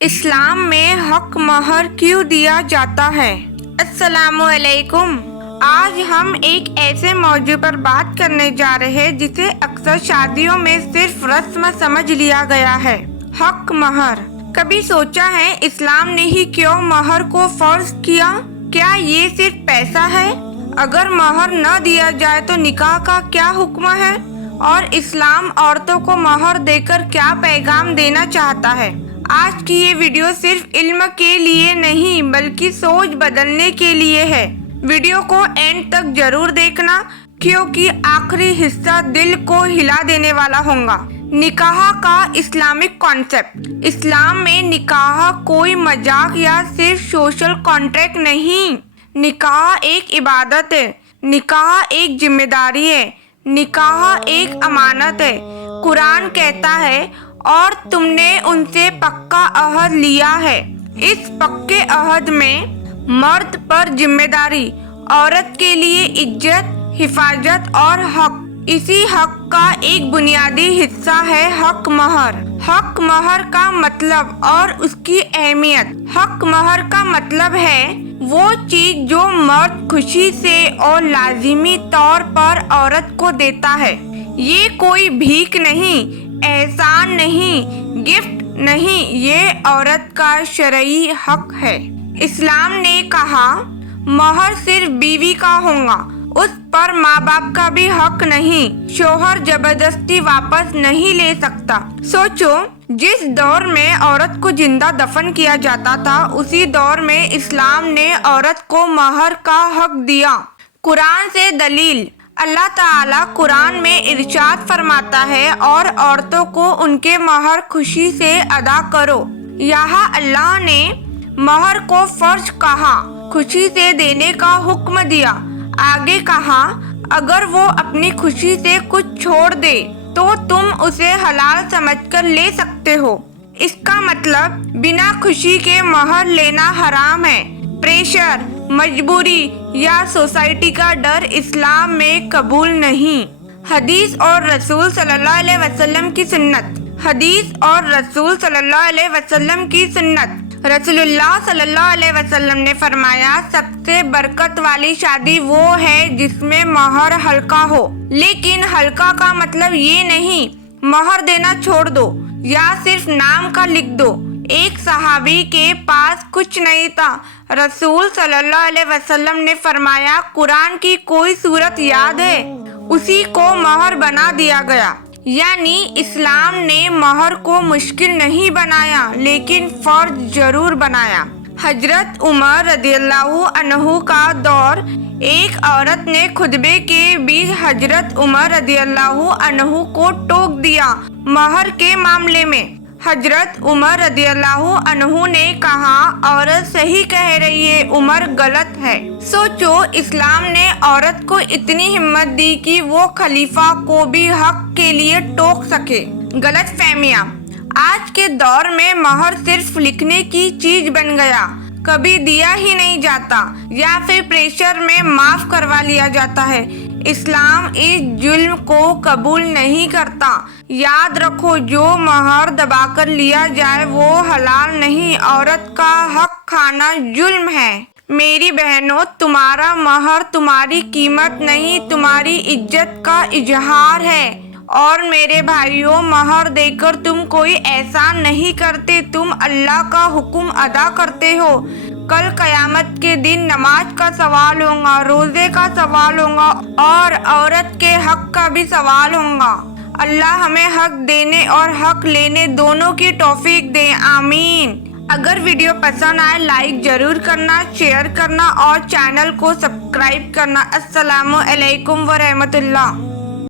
اسلام میں حق مہر کیوں دیا جاتا ہے؟ السلام علیکم۔ آج ہم ایک ایسے موضوع پر بات کرنے جا رہے ہیں جسے اکثر شادیوں میں صرف رسم سمجھ لیا گیا ہے، حق مہر۔ کبھی سوچا ہے اسلام نے ہی کیوں مہر کو فرض کیا؟ کیا یہ صرف پیسہ ہے؟ اگر مہر نہ دیا جائے تو نکاح کا کیا حکم ہے؟ اور اسلام عورتوں کو مہر دے کر کیا پیغام دینا چاہتا ہے؟ آج کی یہ ویڈیو صرف علم کے لیے نہیں بلکہ سوچ بدلنے کے لیے ہے۔ ویڈیو کو اینڈ تک ضرور دیکھنا کیونکہ آخری حصہ دل کو ہلا دینے والا ہوگا۔ نکاح کا اسلامک کانسیپٹ۔ اسلام میں نکاح کوئی مذاق یا صرف سوشل کانٹریکٹ نہیں۔ نکاح ایک عبادت ہے، نکاح ایک ذمہ داری ہے، نکاح ایک امانت ہے۔ قرآن کہتا ہے اور تم نے ان سے پکا عہد لیا ہے۔ اس پکے عہد میں مرد پر ذمہ داری، عورت کے لیے عزت، حفاظت اور حق۔ اسی حق کا ایک بنیادی حصہ ہے حق مہر۔ حق مہر کا مطلب اور اس کی اہمیت۔ حق مہر کا مطلب ہے وہ چیز جو مرد خوشی سے اور لازمی طور پر عورت کو دیتا ہے۔ یہ کوئی بھیک نہیں، احسان نہیں، گفٹ نہیں، یہ عورت کا شرعی حق ہے۔ اسلام نے کہا مہر صرف بیوی کا ہوگا، اس پر ماں باپ کا بھی حق نہیں، شوہر زبردستی واپس نہیں لے سکتا۔ سوچو، جس دور میں عورت کو زندہ دفن کیا جاتا تھا اسی دور میں اسلام نے عورت کو مہر کا حق دیا۔ قرآن سے دلیل۔ اللہ تعالیٰ قرآن میں ارشاد فرماتا ہے اور عورتوں کو ان کے مہر خوشی سے ادا کرو۔ یہاں اللہ نے مہر کو فرض کہا، خوشی سے دینے کا حکم دیا۔ آگے کہا اگر وہ اپنی خوشی سے کچھ چھوڑ دے تو تم اسے حلال سمجھ کر لے سکتے ہو۔ اس کا مطلب بنا خوشی کے مہر لینا حرام ہے۔ پریشر، مجبوری یا سوسائٹی کا ڈر اسلام میں قبول نہیں۔ حدیث اور رسول صلی اللہ علیہ وسلم کی سنت۔ حدیث اور رسول صلی اللہ علیہ وسلم کی سنت۔ رسول اللہ صلی اللہ علیہ وسلم نے فرمایا سب سے برکت والی شادی وہ ہے جس میں مہر ہلکا ہو۔ لیکن ہلکا کا مطلب یہ نہیں مہر دینا چھوڑ دو یا صرف نام کا لکھ دو۔ ایک صحابی کے پاس کچھ نہیں تھا، رسول صلی اللہ علیہ وسلم نے فرمایا قرآن کی کوئی سورت یاد ہے؟ اسی کو مہر بنا دیا گیا۔ یعنی اسلام نے مہر کو مشکل نہیں بنایا لیکن فرض ضرور بنایا۔ حضرت عمر رضی اللہ عنہ کا دور۔ ایک عورت نے خطبے کے بیچ حضرت عمر رضی اللہ عنہ کو ٹوک دیا مہر کے معاملے میں۔ حضرت عمر رضی اللہ عنہ نے کہا عورت صحیح کہہ رہی ہے، عمر غلط ہے۔ سوچو، اسلام نے عورت کو اتنی ہمت دی کہ وہ خلیفہ کو بھی حق کے لیے ٹوک سکے۔ غلط فہمیاں۔ آج کے دور میں مہر صرف لکھنے کی چیز بن گیا، کبھی دیا ہی نہیں جاتا یا پھر پریشر میں معاف کروا لیا جاتا ہے۔ اسلام اس ظلم کو قبول نہیں کرتا۔ یاد رکھو جو مہر دبا کر لیا جائے وہ حلال نہیں، عورت کا حق کھانا ظلم ہے۔ میری بہنوں، تمہارا مہر تمہاری قیمت نہیں، تمہاری عزت کا اظہار ہے۔ اور میرے بھائیوں، مہر دے کر تم کوئی احسان نہیں کرتے، تم اللہ کا حکم ادا کرتے ہو۔ کل قیامت کے دن نماز کا سوال ہوگا، روزے کا سوال ہوگا اور عورت کے حق کا بھی سوال ہوگا۔ اللہ ہمیں حق دینے اور حق لینے دونوں کی توفیق دے، آمین۔ اگر ویڈیو پسند آئے لائک ضرور کرنا، شیئر کرنا اور چینل کو سبسکرائب کرنا۔ السلام علیکم ورحمۃ اللہ۔